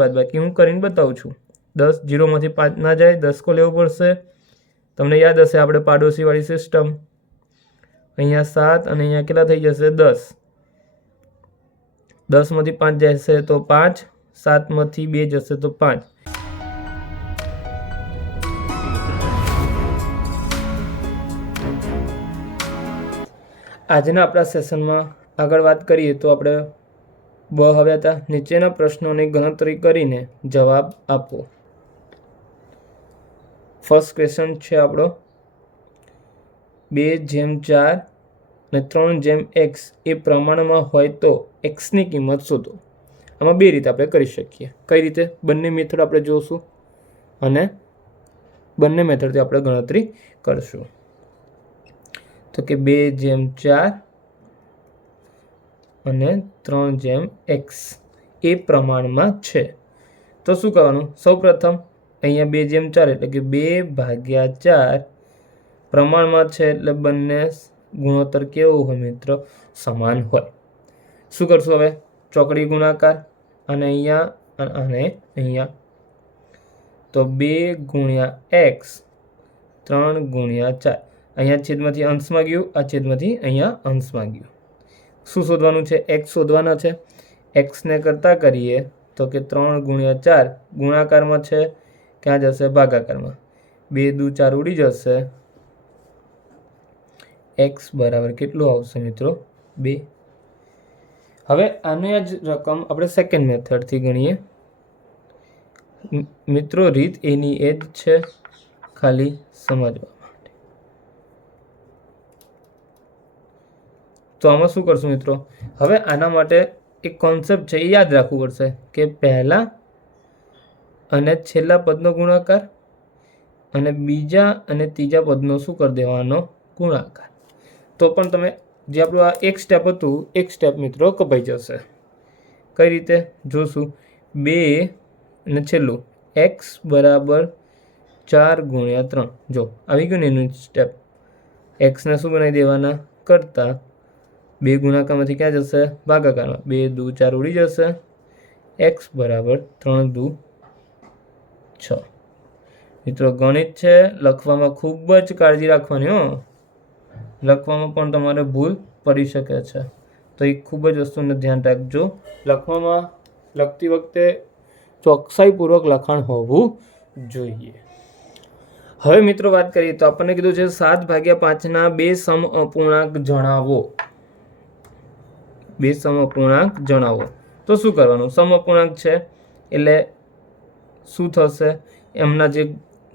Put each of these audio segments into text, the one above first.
બાદબાકી હું કરીને બતાવું છું। 10 0માંથી 5 ના જાય, 10 को લેવો પડશે। તમને યાદ હશે આપણે પાડોશીવાળી સિસ્ટમ। અહીંયા 7 અને અહીંયા કેટલા થઈ જશે 10। 10માંથી 5 જશે તો 5, 7માંથી 2 જશે તો 5। આજના આપણા સેશનમાં આગળ વાત કરીએ તો આપણે હવે હતા નીચેના પ્રશ્નોની ગણતરી કરીને જવાબ આપો। ફર્સ્ટ ક્વેશ્ચન છે આપણો 2/4 અને 3/x એ પ્રમાણમાં હોય તો x ની કિંમત શોધો। આમાં બે રીતે આપણે કરી શકીએ। કઈ રીતે? બંને મેથડ આપણે જોશું અને બંને મેથડથી આપણે ગણતરી કરશું। તો કે 2/4 અને 3/x એ પ્રમાણમાં છે તો શું કરવાનું? સૌપ્રથમ અહીંયા 2/4 એટલે કે 2/4 પ્રમાણમાં છે એટલે બંને ગુણોત્તર કેવો હોય મિત્રો? સમાન હોય। શું કરશું હવે? ચોકડી ગુણાકાર અને અહીંયા અને અહીંયા તો 2 × x 3 × 4 અહીંયા છેદમાંથી અંશમાં ગયું, આ છેદમાંથી અહીંયા અંશમાં ગયું। શું શોધવાનું છે? x શોધવાના છે। x ને કરતા કરીએ તો કે 3 × 4 ગુણાકારમાં છે, ક્યાં જશે? ભાગાકારમાં। 2 દુ 4 ઉડી જશે। x બરાબર કેટલું આવશે મિત્રો? 2। હવે આને જ રકમ આપણે સેકન્ડ મેથડથી ગણીએ મિત્રો। રીત એની એ જ છે, ખાલી સમજવા માટે। તો આમાં શું કરશું મિત્રો? હવે આના માટે એક કોન્સેપ્ટ છે એ યાદ રાખવું પડશે કે પહેલા અને છેલ્લા પદનો ગુણાકાર અને બીજા અને ત્રીજા પદનો શું કરી દેવાનો? ગુણાકાર। તો પણ તમે જે આપણું આ એક સ્ટેપ હતું, એક સ્ટેપ મિત્રો કપાઈ જશે। કઈ રીતે જોશું? 2 અને છેલ્લું x બરાબર 4 × 3 જો આવી ગયું ને એનું સ્ટેપ। x ને શું બનાવી દેવાના? કરતા 2 ગુણાકારમાંથી ક્યાં જશે? ભાગાકારમાં। 2 દુ 4 ઉડી જશે। x બરાબર 3 દુ 6। મિત્રો ગણિત છે, લખવામાં ખૂબ જ કાળજી રાખવાની હો। લખવામાં પણ તમારે ભૂલ પડી શકે છે, તો એ ખૂબ જ વસ્તુને ધ્યાન રાખજો। લખતી વખતે ચોકસાઈપૂર્વક લખાણ હોવું જોઈએ। હવે મિત્રો વાત કરીએ તો આપણને કીધું છે 7/5ના 2 સમઅપૂર્ણાંક જણાવો। 2 સમઅપૂર્ણાંક જણાવો તો શું કરવાનું? સમઅપૂર્ણાંક છે એટલે શું થશે? એમના જે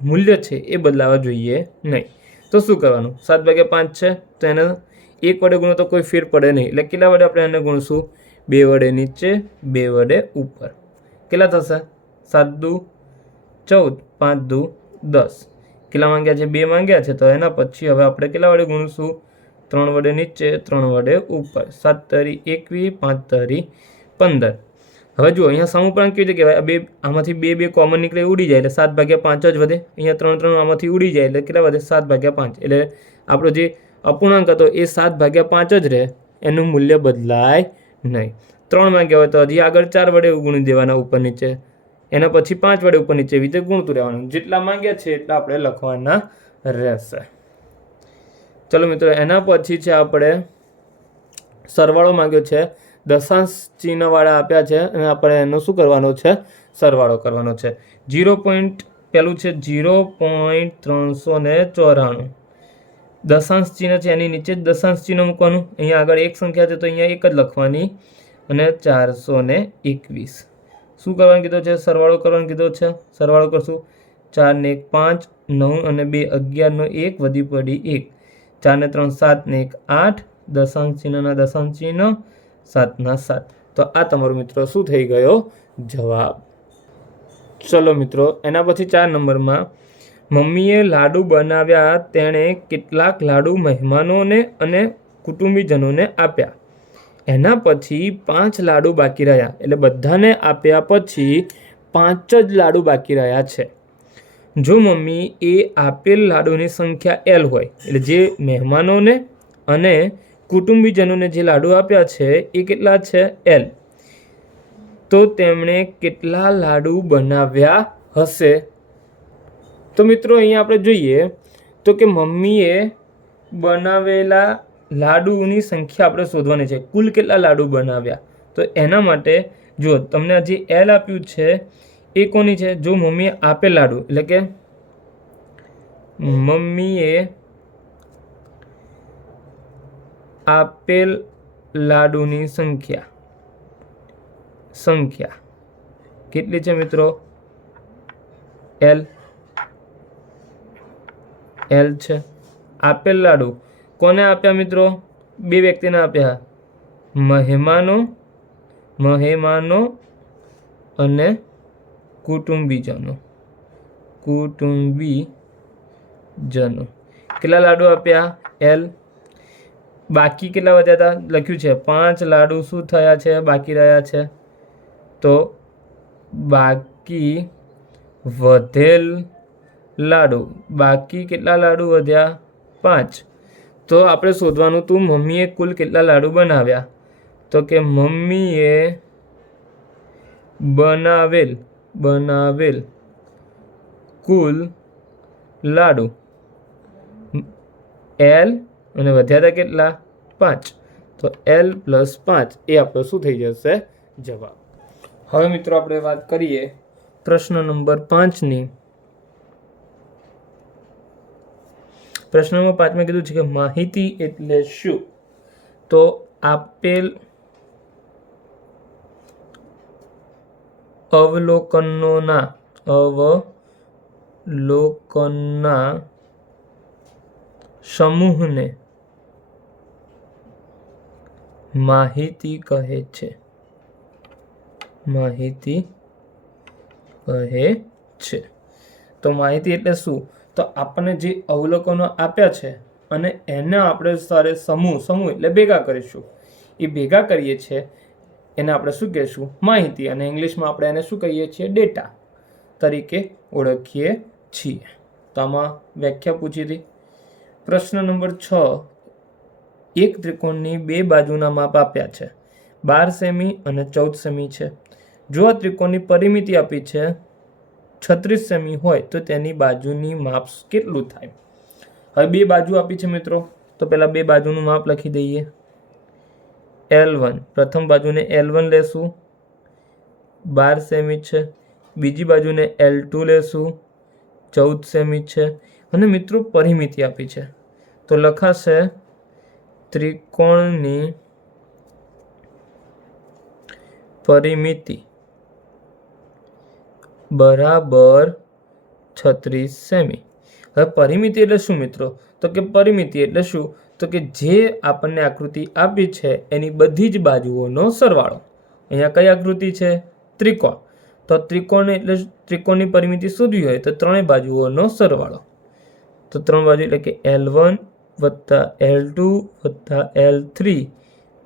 મૂલ્ય છે એ બદલાવા જોઈએ નહીં। તો શું કરવાનું? 7/5 છે તો એને 1 વડે ગુણો તો કોઈ ફેર પડે નહીં, એટલે કેટલા વડે આપણે એને ગુણશું? 2 વડે નીચે, 2 વડે ઉપર। કેટલા થશે? 7 દુ 14, 5 દુ 10। કેટલા માંગ્યા છે? 2 માંગ્યા છે, તો એના પછી હવે આપણે કેટલા વડે ગુણશું? 3 વડે નીચે, 3 વડે ઉપર। 7 તરી 21, 5 તરી 15। હવે જુઓ અહીંયા સમઅપૂર્ણાંક કેવી રીતે કહેવાય? આમાંથી 2 કોમન નીકળે ઉડી જાય એટલે 7/5 જ વધે। અહીંયા 3 આમાંથી ઉડી જાય એટલે કેટલા વધે? 7/5। એટલે આપણો જે અપૂર્ણાંક હતો એ 7/5 જ રહે, એનું મૂલ્ય બદલાય નહીં। 3 માંગ્યા હોય તો હજી આગળ 4 વડે ગુણી દેવાના ઉપર નીચે, એના પછી 5 વડે ઉપર નીચે, એવી રીતે ગુણતું રહેવાનું। જેટલા માંગ્યા છે એટલા આપણે લખવાના રહેશે। ચલો મિત્રો, એના પછી છે આપણે સરવાળો માંગ્યો છે। દશાંશ ચિહ્નવાળા આપ્યા છે અને આપણે એનો શું કરવાનો છે? સરવાળો કરવાનો છે। 0. પહેલું છે 0.394। દશાંશ ચિહ્ન છે એની નીચે જ દશાંશ ચિહ્ન મૂકવાનું। અહીંયા આગળ એક સંખ્યા છે તો અહીંયા એક જ લખવાની અને 421। શું કરવાનું કીધું છે? સરવાળો કરવાનું કીધો છે। સરવાળો કરશું 4 ને 1 5, 9 અને 2 11 નો 1 વધી પડી 1, 4 ને 3 7 ને 1 8, દશાંશ ચિહ્નના દશાંશ ચિહ્ન 7 ના 7। તો આ તમારો મિત્રો શું થઈ ગયો? જવાબ। ચલો મિત્રો, એના પછી 4 નંબરમાં મમ્મીએ લાડુ બનાવ્યા, તેણે કેટલાક લાડુ મહેમાનોને અને કુટુંબીજનોને આપ્યા। એના પછી 5 લાડુ બાકી રહ્યા, એટલે બધાને આપ્યા પછી 5 જ લાડુ બાકી રહ્યા છે। જો મમ્મી એ આપેલ લાડુની સંખ્યા L હોય, એટલે જે મહેમાનોને અને કુટુંબીજનોને જે લાડુ આપ્યા છે એ કેટલા છે? L। તો તેમણે કેટલા લાડુ બનાવ્યા હશે? તો મિત્રો અહીંયા આપણે જોઈએ તો કે મમ્મીએ બનાવેલા લાડુની સંખ્યા આપણે શોધવાની છે. કુલ કેટલા લાડુ બનાવ્યા? તો એના માટે જો તમને જે એલ આપ્યું છે એ કોની છે? જો મમ્મીએ આપેલ લાડુ, એટલે કે મમ્મીએ આપેલ લાડુની સંખ્યા કેટલી છે મિત્રો? એલ છે. આપેલ લાડુ કોને આપ્યા મિત્રો? બે વ્યક્તિને આપ્યા, મહેમાનો અને કુટુંબીજનો. કેટલા લાડુ આપ્યા? એલ. બાકી કેટલા વધ્યા હતા? લખ્યું છે 5 લાડુ શું થયા છે? બાકી રહ્યા છે. તો બાકી વધેલ લાડુ, બાકી કેટલા લાડુ વધ્યા? 5. તો આપણે શોધવાનું હતું મમ્મીએ કુલ કેટલા લાડુ બનાવ્યા. તો કે મમ્મીએ બનાવેલ કુલ લાડુ એલ અને વધ્યા હતા કેટલા? 5. તો એલ પ્લસ 5 એ આપણો શું થઈ જશે? જવાબ. હવે મિત્રો આપણે વાત કરીએ પ્રશ્ન નંબર 5ની. પ્રશ્ન નંબર 5માં કીધું છે કે માહિતી એટલે શું? તો આપેલ અવલોકનોના સમૂહને માહિતી કહે છે. તો માહિતી એટલે શું? તો આપણને જે અવલોકનો આપ્યા છે અને એને આપણે સારે સમૂહ એટલે ભેગા કરીશું. એ ભેગા કરીએ છીએ એને આપણે શું કહીશું? માહિતી. અને ઇંગ્લિશમાં આપણે એને શું કહીએ છીએ? ડેટા તરીકે ઓળખીએ છીએ. તો આમાં વ્યાખ્યા પૂછી હતી. પ્રશ્ન નંબર 6. એક ત્રિકોણની બે બાજુના માપ આપ્યા છે, 12 સેમી અને 14 સેમી છે. જો આ ત્રિકોણની પરિમિતિ આપી છે 36 સેમી હોય તો તેની બાજુની માપ કેટલું થાય? હવે બે બાજુ આપી છે મિત્રો, તો પહેલા બે બાજુનું માપ લખી દઈએ. L1, પ્રથમ બાજુને L1 લેશું, 12 સેમી છે. બીજી બાજુને L2 લેશું, 14 સેમી છે. અને મિત્રો પરિમિતિ આપી છે તો લખાશે ત્રિકોણની પરિમિતિ બરાબર 36 સેમી. હવે પરિમિતિ એટલે શું મિત્રો? તો કે પરિમિતિ એટલે શું? તો કે જે આપણને આકૃતિ આપી છે એની બધી જ બાજુઓનો સરવાળો. અહીંયા કઈ આકૃતિ છે? ત્રિકોણ. તો ત્રિકોણ એટલે ત્રિકોણની પરિમિતિ શોધવી હોય તો ત્રણેય બાજુઓનો સરવાળો. તો ત્રણ બાજુ એટલે કે L1 વત્તા L2 વત્તા L3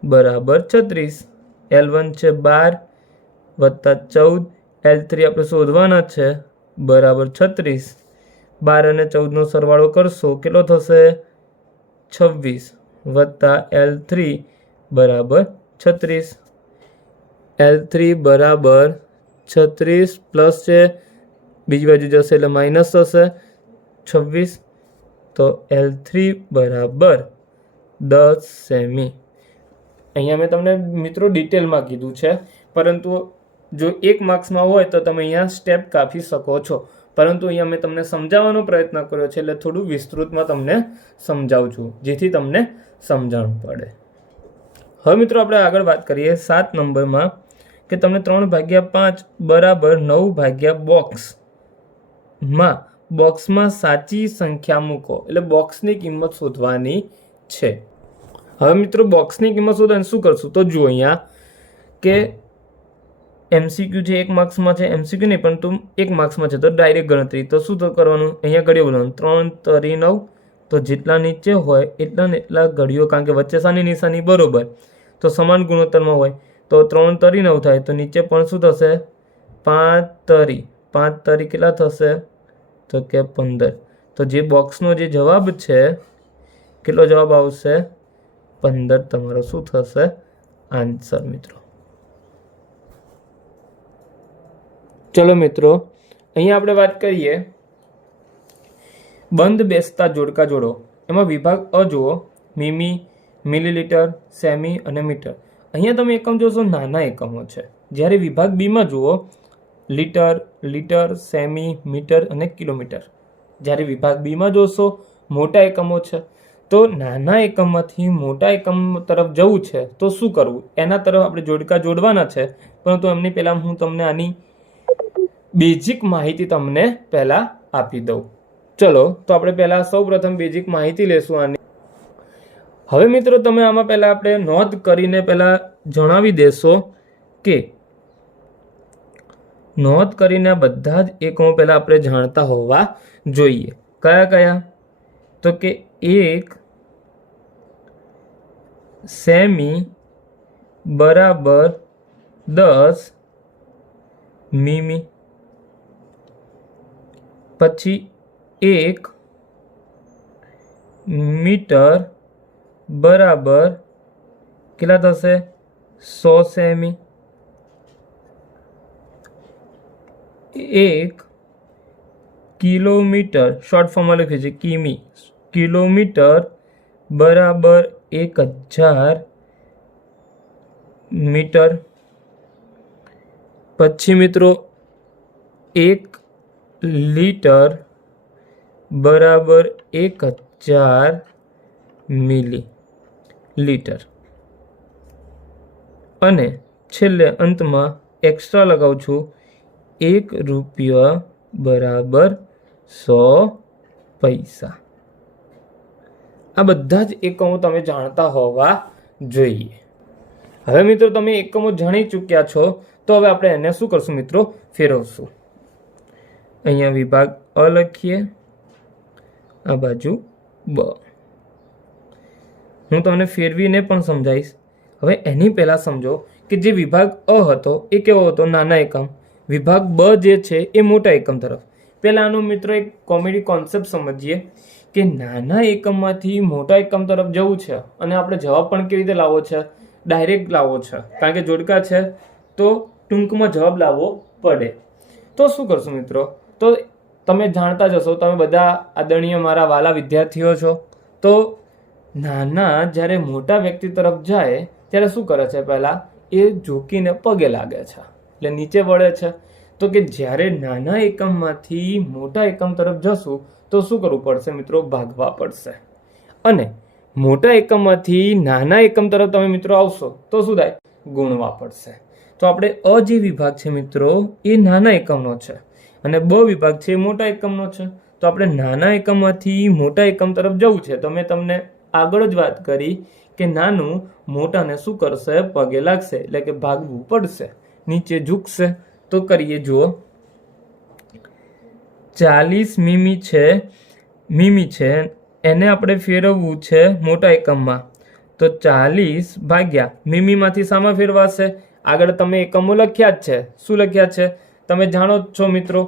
બરાબર 36. L1 છે 12 વત્તા 14, L3 આપણે શોધવાના છે બરાબર 36. 12 અને 14નો સરવાળો કરશો કેટલો થશે? 26 વત્તા L3 બરાબર 36. L3 બરાબર 36 પ્લસ છે, બીજી બાજુ જશે એટલે માઇનસ થશે 26. તો L3 બરાબર 10 સેમી. અહીંયા મેં તમને મિત્રો ડિટેલમાં કીધું છે, પરંતુ જો 1 માર્ક્સમાં હોય તો તમે અહીંયા સ્ટેપ કાપી શકો છો. પરંતુ અહીંયા મેં તમને સમજાવવાનો પ્રયત્ન કર્યો છે એટલે થોડું વિસ્તૃતમાં તમને સમજાવું છું જેથી તમને સમજણ પડે. હવે મિત્રો આપણે આગળ વાત કરીએ 7 નંબરમાં કે તમને 3/5 બરાબર 9 બોક્સમાં સાચી સંખ્યા મૂકો. એટલે બોક્સની કિંમત શોધવાની છે. હવે મિત્રો બોક્સની કિંમત શોધવાની શું કરશું? તો જુઓ અહીંયા કે MCQ છે 1 માર્ક્સમાં છે, MCQ નહીં પરંતુ 1 માર્ક્સમાં છે તો ડાયરેક્ટ ગણતરી. તો શું કરવાનું? અહીંયા ઘડીઓ બોલવાનું 3 તરી 9. તો જેટલા નીચે હોય એટલા ને એટલા ઘડીઓ, કારણ કે વચ્ચે સાની નિશાની બરોબર તો સમાન ગુણોત્તરમાં હોય. તો 3 તરી 9 થાય તો નીચે પણ શું થશે? 5 તરી. 5 તરી કેટલા થશે? તો કે 15. તો જે બોક્સનો જે જવાબ છે કેટલો જવાબ આવશે? 15 તમારો શું થશે? આન્સર મિત્રો. ચલો મિત્રો, અહીંયા આપણે વાત કરીએ બંધ બેસતા જોડકા જોડો. એમાં વિભાગ અ જુઓ, મીમી, મિલીલીટર, સેમી અને મીટર. અહીંયા તમે એકમ જોશો નાના એકમો છે. જ્યારે વિભાગ બીમાં જુઓ લીટર, લીટર, સેમી, મીટર અને કિલોમીટર. જ્યારે વિભાગ બીમાં જોશો મોટા એકમો છે. તો નાના એકમમાંથી મોટા એકમ તરફ જવું છે તો શું કરવું, એના તરફ આપણે જોડકા જોડવાના છે. પરંતુ એમની પહેલાં હું તમને આની બેઝિક માહિતી તમને પહેલાં આપી દઉં. ચલો, તો આપણે પહેલાં સૌપ્રથમ બેઝિક માહિતી લેશું આની. હવે મિત્રો, તમે આમાં પહેલાં આપણે નોંધ કરીને પહેલાં જણાવી દેશો કે નોંધ કરીને બધા જ એકમો પહેલાં આપણે જાણતા હોવા જોઈએ. કયા કયા? તો કે 1 સેમી બરાબર 10 મીમી. પછી 1 મીટર બરાબર કેટલા થશે? 100 સેમી. 1 કિલોમીટર, શોર્ટ ફોર્મમાં લખ્યું છે કિમી, કિલોમીટર બરાબર 1000 મીટર. પછી મિત્રો 1 લીટર બરાબર 1000 મિલી લીટર. અને છેલ્લે અંતમાં એક્સ્ટ્રા લગાવું છું, 1 રૂપિયા બરાબર 100 પૈસા. આ બધા જ એકમો તમે જાણતા હોવા જોઈએ. હવે મિત્રો, તમે એકમો જાણી ચૂક્યા છો, તો હવે આપણે એને શું કરશું મિત્રો? ફેરવશું. અહીંયા વિભાગ અ લખીએ, આ બાજુ બ. હું તમને ફેરવીને પણ સમજાવીશ. હવે એની પહેલાં સમજો કે જે વિભાગ અ હતો એ કેવો હતો? નાના એકમ. વિભાગ બ જે છે એ મોટા એકમ તરફ. પહેલાં આનો મિત્રો એક કોમેડી કોન્સેપ્ટ સમજીએ કે નાના એકમમાંથી મોટા એકમ તરફ જવું છે અને આપણે જવાબ પણ કેવી રીતે લાવવો છે? ડાયરેક્ટ લાવવો છે, કારણ કે જોડકા છે તો ટૂંકમાં જવાબ લાવવો પડે. તો શું કરશું મિત્રો? તો તમે જાણતા જશો, તમે બધા આદરણીય મારા વાલા વિદ્યાર્થીઓ છો. તો નાના જ્યારે મોટા વ્યક્તિ તરફ જાય ત્યારે શું કરે છે? પહેલાં એ ઝૂકીને પગે લાગે છે, એટલે નીચે વળે છે. તો કે જ્યારે નાના એકમમાંથી મોટા એકમ તરફ જશું તો શું કરવું પડશે મિત્રો? ભાગવા પડશે. અને મોટા એકમમાંથી નાના એકમ તરફ તમે મિત્રો આવશો તો શું થાય? ગુણવા પડશે. તો આપણે અ જે વિભાગ છે મિત્રો એ નાના એકમનો છે અને બ વિભાગ છે એ મોટા એકમનો છે. તો આપણે નાના એકમમાંથી મોટા એકમ તરફ જવું છે. તો મેં તમને આગળ જ વાત કરી કે નાનું મોટાને શું કરશે? પગે લાગશે, એટલે કે ભાગવું પડશે, નીચે ઝૂકશે. તો કરીએ, જુઓ, 40 મીમી છે, એને આપણે ફેરવવું છે મોટા એકમમાં. તો 40 ભાગ્યા મીમીમાંથી સામા ફેરવાશે. આગળ તમે એકમો લખ્યા જ છે. શું લખ્યા છે તમે જાણો જ છો મિત્રો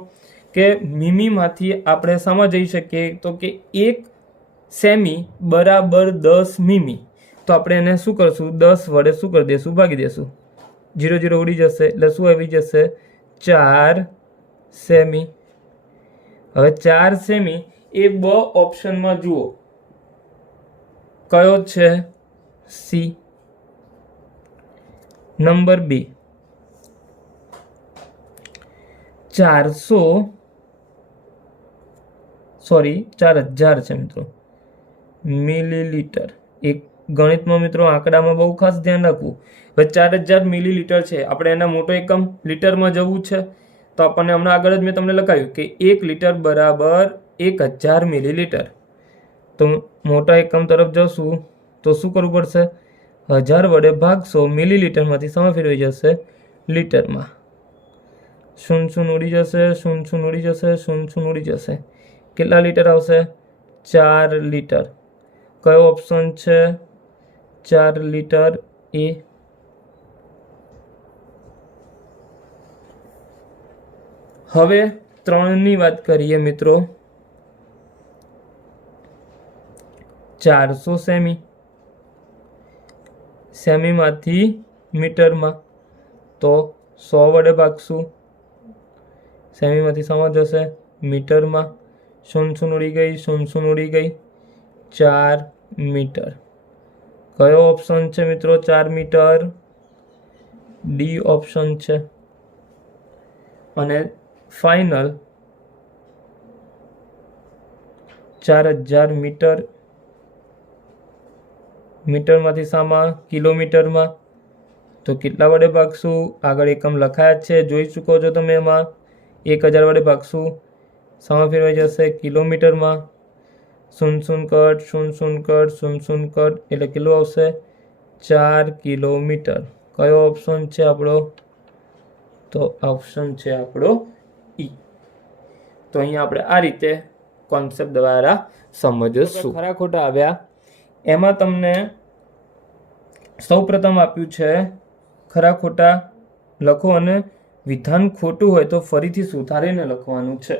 કે મીમીમાંથી આપણે સામા જઈ શકીએ. તો કે 1 સેમી બરાબર 10 મીમી. તો આપણે એને શું કરશું? 10 વડે શું કરી દઈશું? ભાગી દઈશું. 0 0 ઉડી જશે, એટલે શું આવી જશે? 4 સેમી. હવે 4 સેમી એ બ ઓપ્શનમાં જુઓ કયો છે? સી. નંબર 2, 4000 છે મિત્રો, મિલીલીટર. એક ગણિતમાં મિત્રો આંકડામાં બહુ ખાસ ધ્યાન રાખવું. હવે 4000 મિલીલીટર છે, આપણે એના મોટો એકમ લીટરમાં જવું છે. તો આપણને હમણાં આગળ જ મેં તમને લખાવ્યું કે 1 લીટર બરાબર 1000 મિલીલીટર. તો મોટા એકમ તરફ જશું તો શું કરવું પડશે? 1000 વડે ભાગશો, મિલીલીટરમાંથી સમા ફેરવાઈ જશે લીટરમાં. 0 ઉડી જશે, 0 ઉડી જશે, 0 ઉડી જશે. કેટલા લીટર આવશે? 4 લીટર. કયો ઓપ્શન છે? 4 લીટર એ. હવે 3ની વાત કરીએ મિત્રો. 400 સેમી, સેમીમાંથી મીટરમાં, તો 100 વડે ભાગશું. સેમીમાંથી સામાં જશે મીટરમાં, 0 ઉડી ગઈ, 0 ઉડી ગઈ, 4 મીટર. કયો ઓપ્શન છે મિત્રો 4 મીટર? ડી ઓપ્શન છે. અને ફાઇનલ 4000 મીટર, મીટરમાંથી સામાં કિલોમીટરમાં, તો કેટલા વડે ભાગશું? આગળ એકમ લખાયા છે, જોઈ શકો છો તમે. એમાં 1000 વડે ભાગશું, સામાં ફેરવાઈ જશે કિલોમીટરમાં. 0 કટ, 0 કટ, 0 કટ, એટલે કેટલું આવશે? 4 કિલોમીટર. કયો ઓપ્શન છે આપણો? તો ઓપ્શન છે આપણો ઈ. તો અહીંયા આપણે આ રીતે કોન્સેપ્ટ દ્વારા સમજીશું. ખરા ખોટા આવ્યા એમાં તમને સૌપ્રથમ આપ્યું છે ખરા ખોટા લખો અને વિધાન ખોટું હોય તો ફરીથી સુધારીને લખવાનું છે.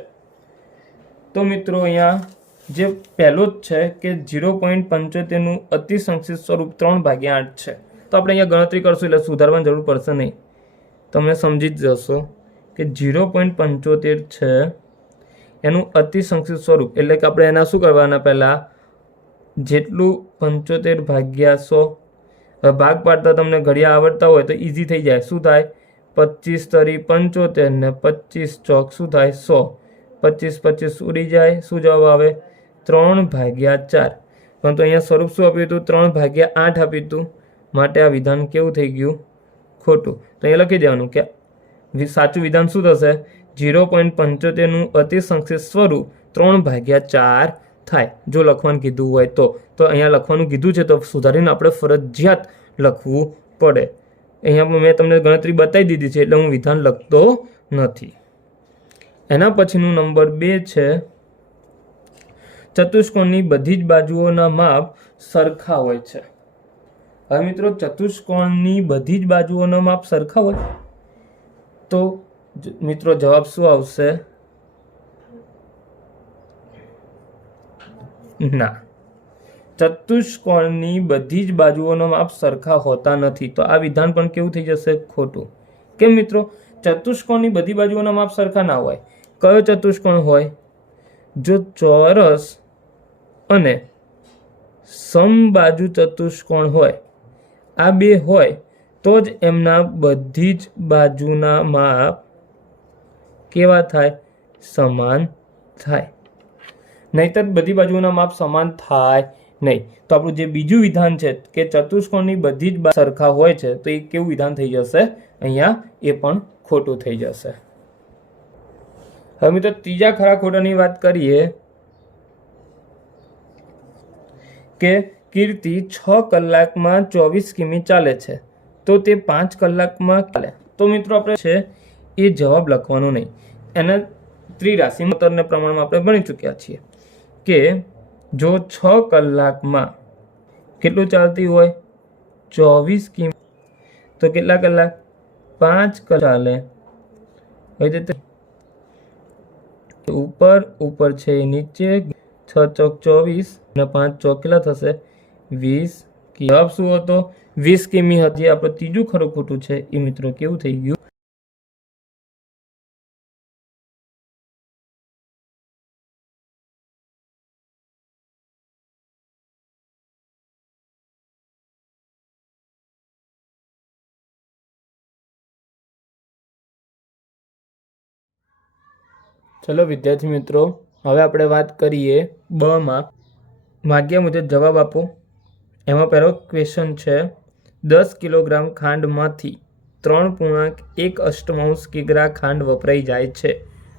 તો મિત્રો અહીંયા જે પહેલો જ છે કે 0.75નું અતિસંક્ષિપ્ત સ્વરૂપ 3/8 છે. તો આપણે અહીંયા ગણતરી કરશું એટલે સુધારવાની જરૂર પડશે નહીં, તમે સમજી જ જશો કે 0.75 છે એનું અતિસંક્ષિપ્ત સ્વરૂપ એટલે કે આપણે એના શું કરવાના? પહેલાં જેટલું 75/100 ભાગ પાડતા તમને ઘડિયા આવડતા હોય તો ઇઝી થઈ જાય. શું થાય? 25 તરી 75 ને 25 ચોક શું થાય? 100. 25 ઉડી જાય, શું જવાબ આવે? 3/4. પરંતુ અહીંયા સ્વરૂપ શું આપ્યું હતું? 3/8 આપ્યું હતું. માટે આ વિધાન કેવું થઈ ગયું? ખોટું. તો અહીંયા લખી દેવાનું કે સાચું વિધાન શું થશે? 0.75નું અતિસંક્ષિપ્ત સ્વરૂપ 3/4 થાય, જો લખવાનું કીધું હોય તો. તો અહીંયા લખવાનું કીધું છે તો સુધારીને આપણે ફરજિયાત લખવું પડે. અહીંયા મેં તમને ગણતરી બતાવી દીધી છે એટલે હું વિધાન લખતો નથી. એના પછીનું નંબર 2 છે ચતુષ્કોણની બધી જ બાજુઓના માપ સરખા હોય છે. હવે મિત્રો ચતુષ્કોણની બધી જ બાજુઓના માપ સરખા હોય તો મિત્રો જવાબ શું આવશે? ના, ચતુષ્કોણની બધી જ બાજુઓનો માપ સરખા હોતા નથી. તો આ વિધાન પણ કેવું થઈ જશે? ખોટું. કેમ મિત્રો? ચતુષ્કોણની બધી બાજુઓના માપ સરખા ના હોય. કયો ચતુષ્કોણ હોય? જો ચોરસ અને સમબાજુ ચતુષ્કોણ હોય, આ બે હોય તો જ એમના બધી જ બાજુના માપ કેવા થાય? સમાન થાય. નહીતર બધી બાજુના માપ સમાન થાય નહીં. તો આપણું જે બીજું વિધાન છે કે ચતુષ્કોણની બધી જ બાજુ સરખા હોય છે તો એ કેવું વિધાન થઈ જશે? અહીંયા એ પણ ખોટું થઈ જશે. હવે મિત્રો ત્રીજા ખરા ખોટાની વાત કરીએ કે કીર્તિ 6 કલાકમાં 24 કિમી ચાલે છે તો તે 5 કલાકમાં ચાલે. તો મિત્રો આપણે છે એ જવાબ લખવાનો નહીં. એના ત્રિરાશિ ઉત્તરને પ્રમાણમાં આપણે ભણી ચૂક્યા છીએ કે જો 6 કલાકમાં કેટલું ચાલતી હોય? 24 કિમી, તો કેટલા કલાક? 5 કલાક ચાલે. હવે ઉપર છે નીચે 6 ચોક 24 અને 5 ચોક કેટલા થશે? 20. જવાબ શું હતો? 20 કિમી હતી. આપણે ત્રીજું ખરું ખોટું છે એ મિત્રો કેવું થઈ ગયું? ચલો વિદ્યાર્થી મિત્રો, હવે આપણે વાત કરીએ બમાં. માગ્યા મુજબ જવાબ આપો. એમાં પહેલો ક્વેશ્ચન છે 10 કિલોગ્રામ ખાંડમાંથી 3.1 કિગ્રા ખાંડ વપરાઈ જાય છે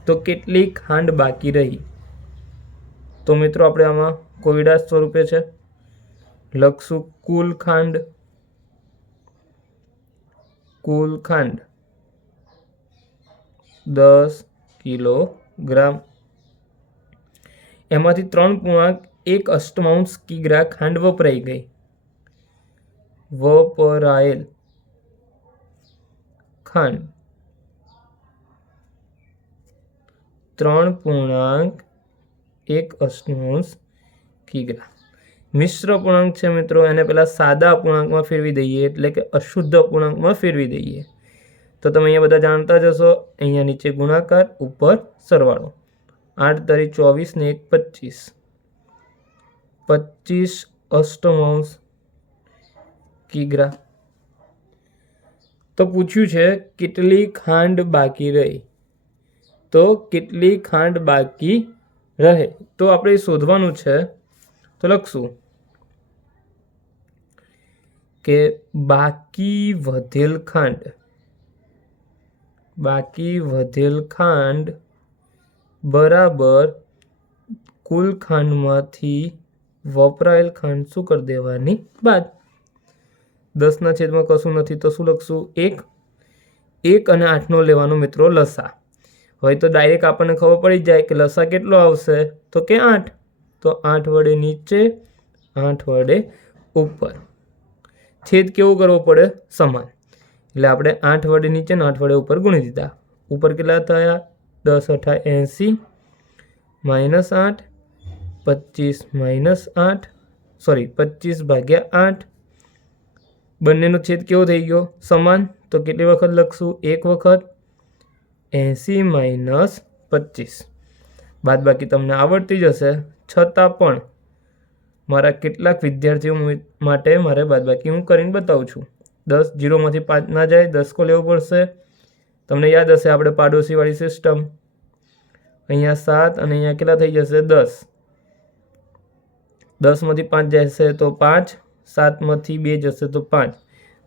તો કેટલી ખાંડ બાકી રહી? તો મિત્રો આપણે આમાં કોયડા સ્વરૂપે છે લખશું કુલ ખાંડ 10 કિલોગ્રામ, એમાંથી 3.1 કિગ્રા ખાંડ વપરાઈ ગઈ. વપરાયેલ ખાંડ 3.1 કિગ્રા. મિશ્ર અપૂર્ણાંક છે મિત્રો, એને પહેલા સાદા અપૂર્ણાંકમાં ફેરવી દઈએ એટલે કે અશુદ્ધ અપૂર્ણાંકમાં ફેરવી દઈએ તો તમે અહીંયા બધા જાણતા જ હશો, અહીંયા નીચે ગુણાકાર, ઉપર સરવાળો. 8 તરી 24 ને 1 25, 25 અષ્ટમાંશ કિગ્રા. તો પૂછ્યું છે કેટલી ખાંડ બાકી રહી, તો કેટલી ખાંડ બાકી રહે, તો આપણે શોધવાનું છે. તો લખશું કે બાકી વધેલ ખાંડ બરાબર કુલ ખાંડમાંથી વપરાયેલ ખાંડ શું કરી દેવાની બાદ. 10 ના છેદમાં કશું નથી તો શું લખશું? 1. 1 અને 8નો લેવાનો મિત્રો લસા. હવે તો ડાયરેક્ટ આપણને ખબર પડી જાય કે લસા કેટલો આવશે, તો કે 8. તો 8 વડે નીચે, 8 વડે ઉપર. છેદ કેવો કરવો પડે? સમાન. એટલે આપણે 8 વડે નીચે ને 8 વડે ઉપર ગુણી દીધા. ઉપર કેટલા થયા? 10 × 8 -8, 25 -8, સોરી 25/8. બંનેનો છેદ કેવો થઈ ગયો? સમાન. તો કેટલી વખત લખશું? 1 વખત. 80 - 25. બાદબાકી તમને આવડતી જ હશે, છતાં પણ મારા કેટલાક વિદ્યાર્થીઓ માટે મારે બાદબાકી હું કરીને બતાવું છું. 10 0માંથી 5 ના જાય, 10 કો લેવો પડશે. તમને યાદ હશે આપણે પાડોશીવાળી સિસ્ટમ. અહીંયા 7 અને અહીંયા કેટલા થઈ જશે? 10. 10માંથી 5 જશે તો 5, 7માંથી 2 જશે તો 5.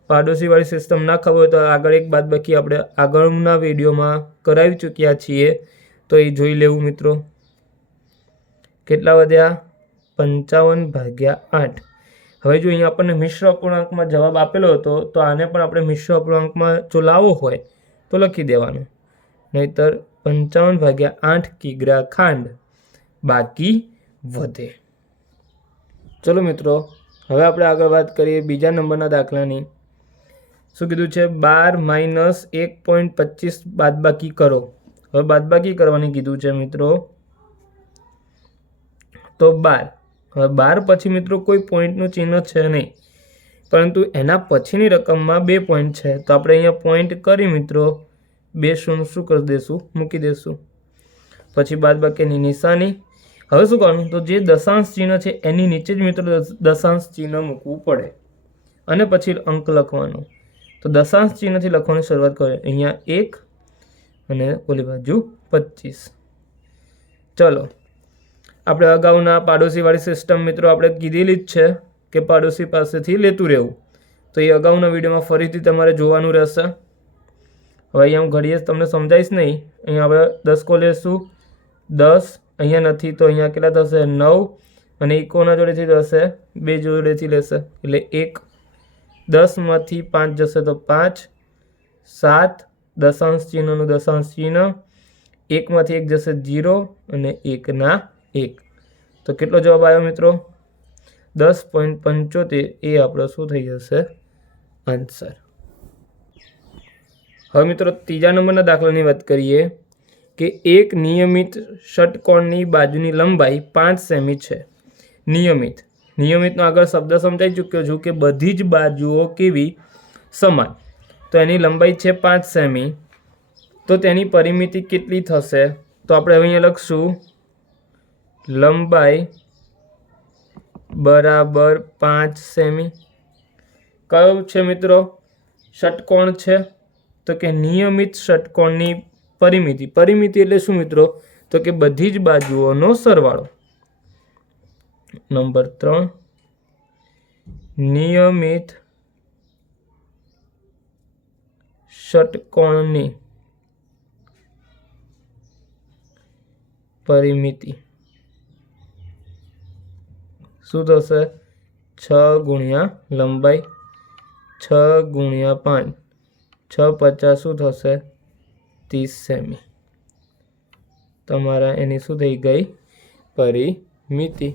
પાડોશીવાળી સિસ્ટમ ના ખબર હોય તો આગળ એક બાદબાકી આપણે આગળના વિડીયોમાં કરાવી ચૂક્યા છીએ, તો એ જોઈ લેવું મિત્રો. કેટલા વધ્યા? 55/8. હવે જો અહીંયા આપણને મિશ્ર અપૂર્ણાંકમાં જવાબ આપેલો હતો, તો આને પણ આપણે મિશ્ર અપૂર્ણાંકમાં જો લાવવો હોય તો લખી દેવાનું. નહીતર 55/8 કિગ્રા ખાંડ બાકી વધે. ચલો મિત્રો, હવે આપણે આગળ વાત કરીએ બીજા નંબરના દાખલાની. શું કીધું છે? 12 - 1.25 બાદબાકી કરો. હવે બાદબાકી કરવાની કીધું છે મિત્રો. તો 12. હવે 12 પછી મિત્રો કોઈ પોઈન્ટનું ચિહ્ન છે નહીં, પરંતુ એના પછીની રકમમાં 2 પોઈન્ટ છે. તો આપણે અહીંયા પોઈન્ટ કરી મિત્રો 2 શૂન્ય શું કરી દઈશું? મૂકી દઈશું. પછી બાદબાકીની નિશાની. હવે શું કરવાનું? તો જે દશાંશ ચિહ્ન છે એની નીચે જ મિત્રો દશાંશ ચિહ્ન મૂકવું પડે અને પછી અંક લખવાનો. તો દશાંશ ચિહ્નથી લખવાની શરૂઆત કરો. અહીંયા 1 અને ઓલી બાજુ 25. ચલો, આપણે અગાઉના પાડોશીવાળી સિસ્ટમ મિત્રો આપણે કીધેલી જ છે કે પાડોશી પાસેથી લેતું રહેવું. તો એ અગાઉના વિડીયોમાં ફરીથી તમારે જોવાનું રહેશે. હવે અહીંયા હું ઘડીએ તમને સમજાવીશ નહીં. અહીંયા આપણે 10 કો લેશું. 10 અહીંયા નથી તો અહીંયા કેટલા થશે? 9. અને ઇકોના જોડેથી થશે 2 જોડેથી લેશે એટલે 1. 10માંથી 5 જશે તો 5. 7 દશાંશ ચિહ્નનું દશાંશ ચિહ્ન. 1માંથી 1 જશે 0 અને 1 ના 1. તો કેટલો જવાબ આવ્યો મિત્રો? 10.75. એ આપણો શું થઈ જશે? આન્સર. હવે મિત્રો ત્રીજા નંબરના દાખલાની વાત કરીએ કે એક નિયમિત ષટકોણની બાજુની લંબાઈ 5 સેમી છે. નિયમિતનો આગળ શબ્દ સમજાઈ ચૂક્યો છું કે બધી જ બાજુઓ કેવી? સમાન. તો એની લંબાઈ છે 5 સેમી. તો તેની પરિમિતિ કેટલી થશે? તો આપણે અહીંયા લખશું લંબાઈ બરાબર 5 સેમી. કયો છે મિત્રો? ષટકોણ છે. તો કે નિયમિત ષટકોણની પરિમિતિ. પરિમિતિ એટલે શું મિત્રો? તો કે બધી જ બાજુઓનો સરવાળો. નંબર 3, નિયમિત ષટકોણની પરિમિતિ શું થશે? 6 ગુણ્યા લંબાઈ, 6 ગુણ્યા 5, 6 50 શું થશે? 30 સેમી. તમારા એની શું થઈ ગઈ? પરિમિતિ.